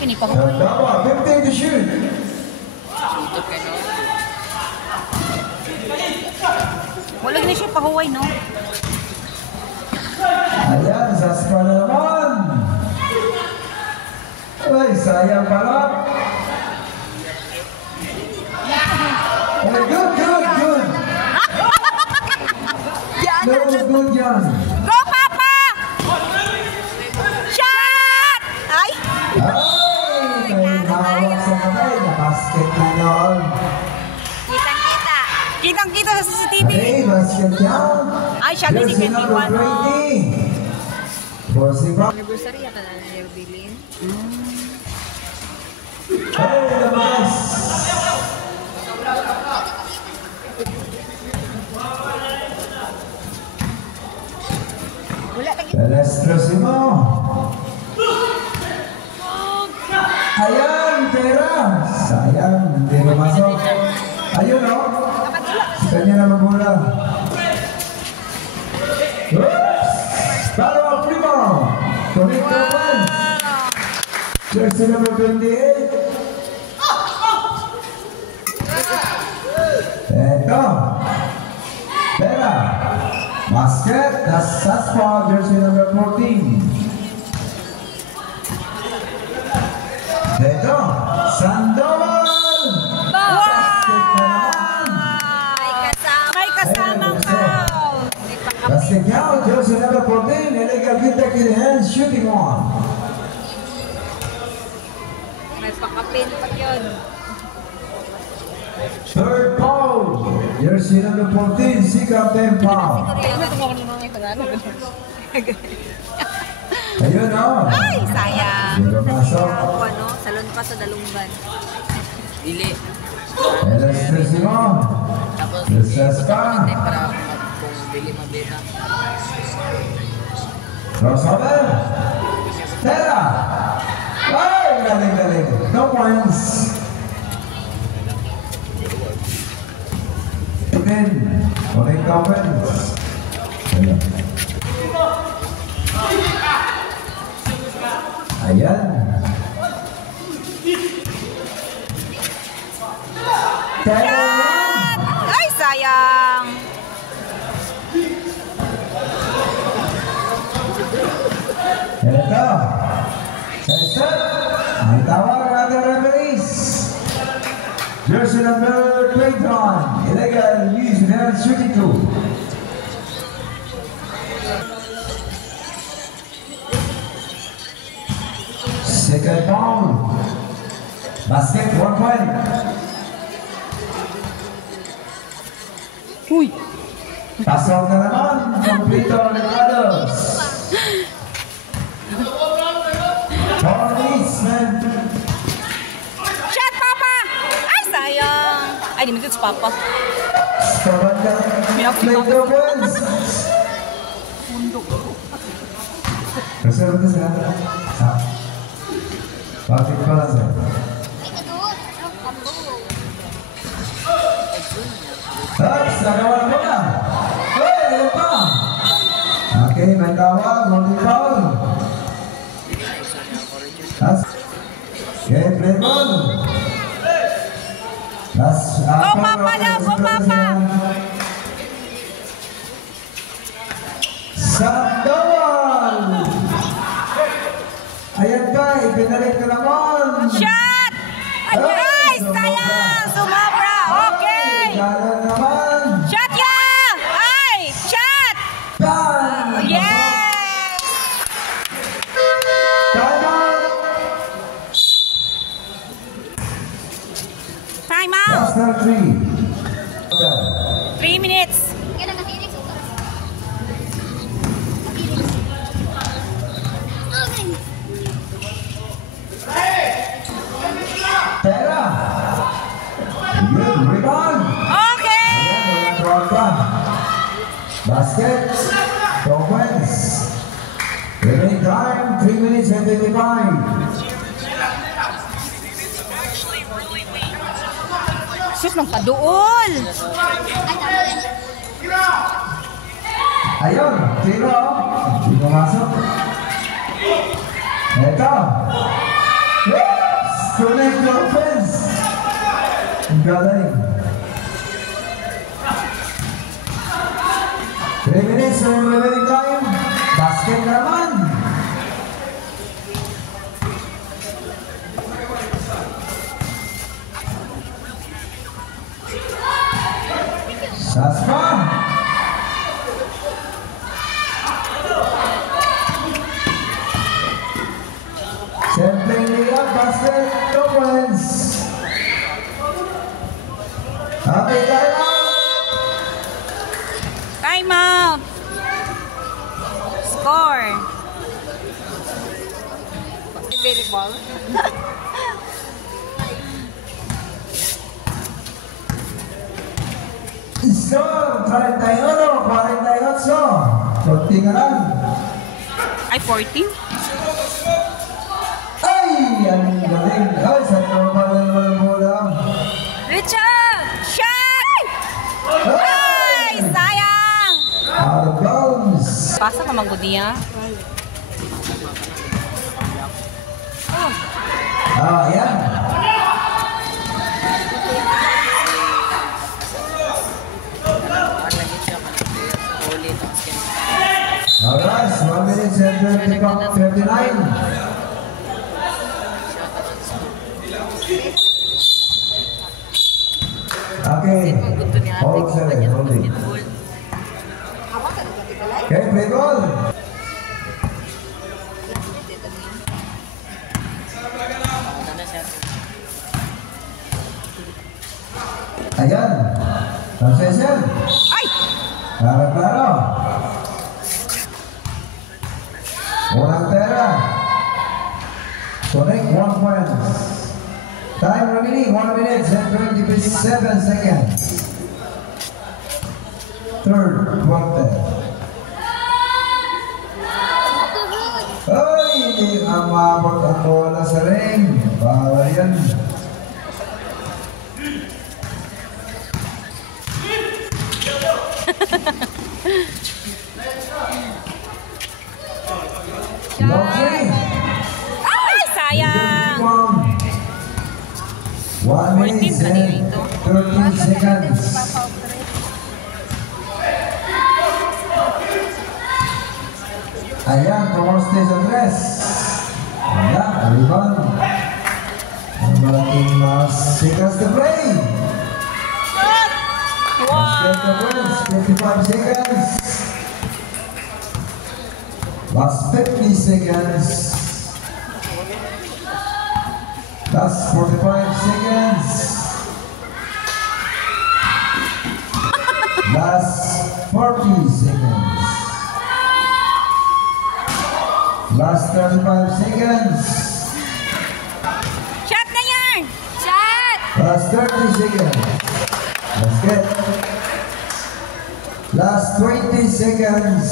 Kini pahuwi. Dawa, 15 to shoot. Wala na siya pahuway, no? Ayan, Zaspa na naman. Ay, sayang pala. Ay, good. Good yan. Go, Papa! Shot! Ay! May hawak sa kamay. Nakasket na noon. Kitang-kita. Kitang-kita sa CCTV. Okay, basket yan. Ay, siya na si Jersey number 20. Bosipa. Anniversary yata na niya bilhin. Ay, labas. Wala lagi. Alas próximo. Ayan, pera. Sayang, hindi pumasok. Ayun, no? Kanya na magmula. Oops! Follow-up primo. Connect to one. Jersey number 28. Eto. Pera. Basket. That's Zaspa, jersey number 14. Eto. Sandoval. Basket na naman. May kasamang foul. Basket count, jersey number 14. Illegal contact in the hands. Shooting one. May pakapin pa yun. Third foul. Jersey number 14. Second 10 foul. Ayun, no? Ay, sayang. Hindi pumasok. Ano, salon pa sa Dalunggan. Dili. Alas próximo. Tapos, Zaspa. para kung bili mabila. Crossover. Tera. Ay, galing. No points. Again, Oleg Gomez. Ayan. Tera. Ay, sayang. Ito. Set. Ang tawag ng ating referees. Jersey number 21. Illegal use in hand shooting two. Second foul. Basket, 1 point. Uy. Pasok na naman. Complete on the others. Shot, Papa! Ay, sayang. Ay, di mo si Papa. Reserve sila. Bakit pala sir? Oops, nagawa na muna. Hey, ayun pa. Okay, may tawag. Holding foul. Okay, play ball. Go, Papa daw! Go, Papa! Sandoval! Ayan pa, ibinalik na naman. Shot! Ay, sayang! Sumobra! Okay! Galang naman. Shot yan! Ay! Shot! Done! Yes! Time out! Time out! Master 3. 3 minutes. Tera! Good rebound! Okay! Ayan, walang pa. Basket. 2 points. Remaining time, 3 minutes and 25. Sus, nang paduol! Ayun, tiro. Hindi pumasok. Ito. Yes! Connect the offense. Ang galing. 3 minutes ng remaining time. Basket na naman. Saspa. Sampling layup, basket, no points. Okay, time out. Time out. Score. Very ball. Score, 31, 48. Konti ka lang. Ay, 14? Ay, ang galing. Ay, sa normal naman ang bola. Richard! Shot! Ay, sayang! Out of bounds. Pasa ka manggudiya. Oh, Ah, yan. Lagi siya managpil sa ulit ang skin. Alright, 1 minute and 59. Okay. Gusto niya ate Hold kung seven, kanya sa holding. basketball. Okay, play ball. Punta na siya. Ayan. Transition. ay! Klaro. Unang pera. Connect 1 point. Time remaining 1 minute and 27 seconds. Third quarter. Ay, hindi ang maabot ang bola sa ring. Bawal yan. Long three. Ay, sayang! 1 minute 14 na and dito. 13 seconds. Ayan, kamusta sa tres? Ayan, aliban. Ang malaking seconds to play. Basket the points, 55 seconds. Last 50 seconds. Last 45 seconds. Last 40 seconds. Last 35 seconds. Shot na yan! Shot! Last 30 seconds. Basket. Last 20 seconds.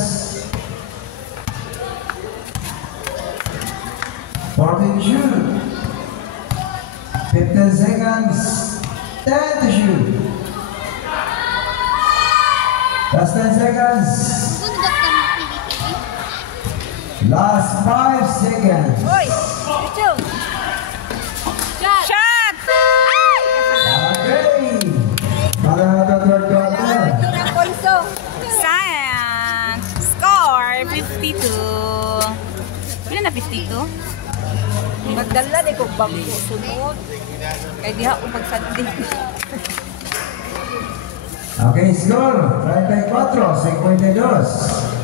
14 to shoot. 15 seconds. 10 to shoot. Last 10 seconds. Last 5 seconds. Uy! Richard! Shot! Shot! Ay! Okay. Para sa third quarter. Sayang! Score, 52. Ilan na 52? Magdala ni kong bangko sunod. Kaya diha ko magsandi. Okay, score. 34, 52.